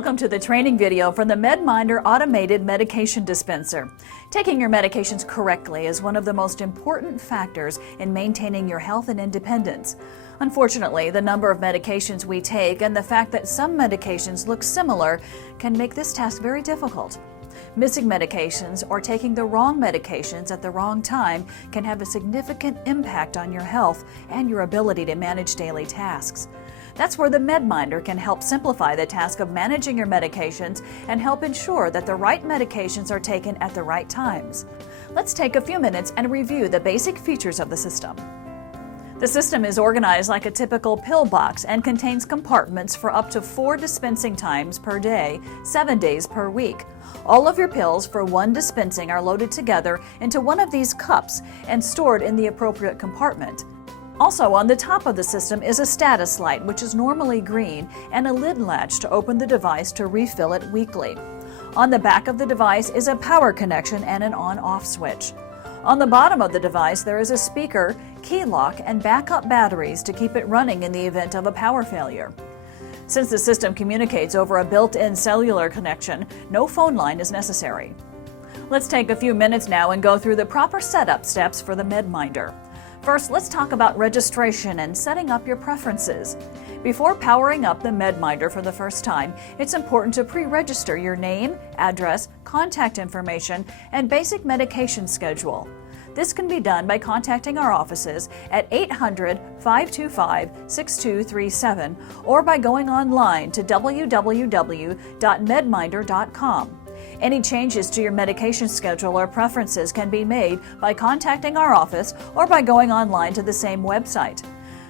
Welcome to the training video from the MedMinder automated medication dispenser. Taking your medications correctly is one of the most important factors in maintaining your health and independence. Unfortunately, the number of medications we take and the fact that some medications look similar can make this task very difficult. Missing medications or taking the wrong medications at the wrong time can have a significant impact on your health and your ability to manage daily tasks. That's where the MedMinder can help simplify the task of managing your medications and help ensure that the right medications are taken at the right times. Let's take a few minutes and review the basic features of the system. The system is organized like a typical pill box and contains compartments for up to 4 dispensing times per day, 7 days per week. All of your pills for one dispensing are loaded together into one of these cups and stored in the appropriate compartment. Also on the top of the system is a status light, which is normally green, and a lid latch to open the device to refill it weekly. On the back of the device is a power connection and an on-off switch. On the bottom of the device there is a speaker, key lock, and backup batteries to keep it running in the event of a power failure. Since the system communicates over a built-in cellular connection, no phone line is necessary. Let's take a few minutes now and go through the proper setup steps for the MedMinder. First, let's talk about registration and setting up your preferences. Before powering up the MedMinder for the first time, it's important to pre-register your name, address, contact information, and basic medication schedule. This can be done by contacting our offices at 800-525-6237 or by going online to www.medminder.com. Any changes to your medication schedule or preferences can be made by contacting our office or by going online to the same website.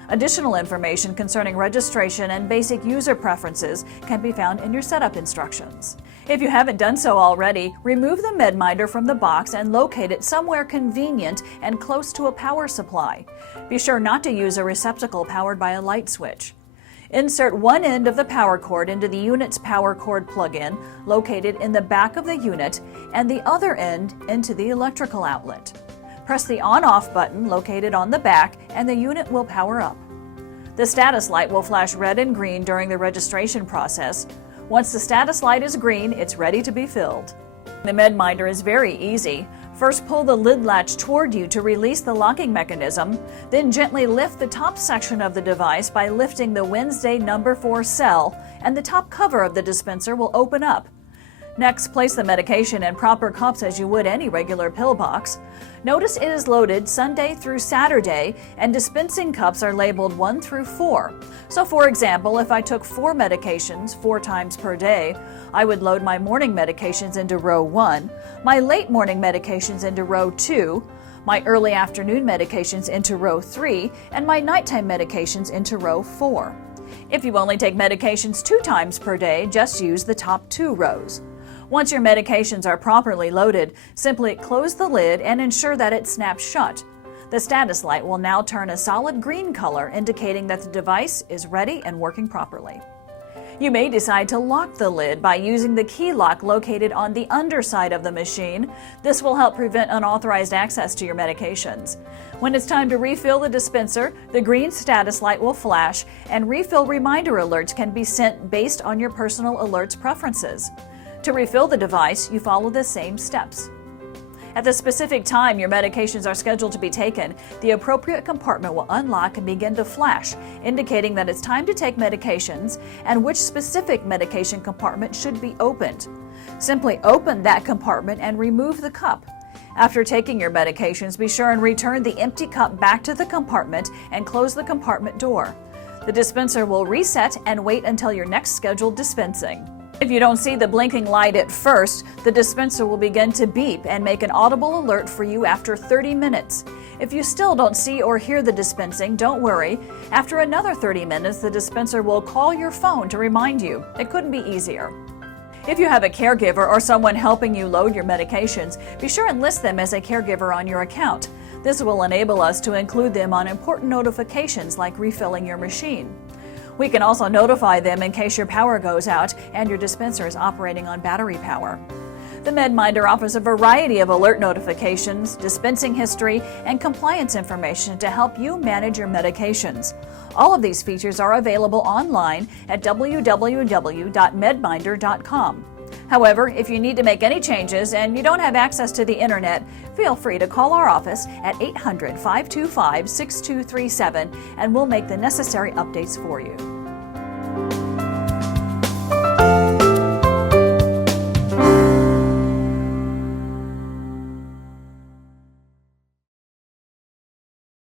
Additional information concerning registration and basic user preferences can be found in your setup instructions. If you haven't done so already, remove the MedMinder from the box and locate it somewhere convenient and close to a power supply. Be sure not to use a receptacle powered by a light switch. Insert one end of the power cord into the unit's power cord plug-in, located in the back of the unit, and the other end into the electrical outlet. Press the on-off button located on the back and the unit will power up. The status light will flash red and green during the registration process. Once the status light is green, it's ready to be filled. The MedMinder is very easy. First, pull the lid latch toward you to release the locking mechanism, then gently lift the top section of the device by lifting the Wednesday number 4 cell, and the top cover of the dispenser will open up. Next, place the medication in proper cups as you would any regular pill box. Notice it is loaded Sunday through Saturday, and dispensing cups are labeled 1 through 4. So for example, if I took 4 medications 4 times per day, I would load my morning medications into row 1, my late morning medications into row 2, my early afternoon medications into row 3, and my nighttime medications into row 4. If you only take medications 2 times per day, just use the top 2 rows. Once your medications are properly loaded, simply close the lid and ensure that it snaps shut. The status light will now turn a solid green color, indicating that the device is ready and working properly. You may decide to lock the lid by using the key lock located on the underside of the machine. This will help prevent unauthorized access to your medications. When it's time to refill the dispenser, the green status light will flash and refill reminder alerts can be sent based on your personal alerts preferences. To refill the device, you follow the same steps. At the specific time your medications are scheduled to be taken, the appropriate compartment will unlock and begin to flash, indicating that it's time to take medications and which specific medication compartment should be opened. Simply open that compartment and remove the cup. After taking your medications, be sure and return the empty cup back to the compartment and close the compartment door. The dispenser will reset and wait until your next scheduled dispensing. If you don't see the blinking light at first, the dispenser will begin to beep and make an audible alert for you after 30 minutes. If you still don't see or hear the dispensing, don't worry. After another 30 minutes, the dispenser will call your phone to remind you. It couldn't be easier. If you have a caregiver or someone helping you load your medications, be sure and list them as a caregiver on your account. This will enable us to include them on important notifications like refilling your machine. We can also notify them in case your power goes out and your dispenser is operating on battery power. The MedMinder offers a variety of alert notifications, dispensing history, and compliance information to help you manage your medications. All of these features are available online at www.medminder.com. However, if you need to make any changes and you don't have access to the internet, feel free to call our office at 800-525-6237 and we'll make the necessary updates for you.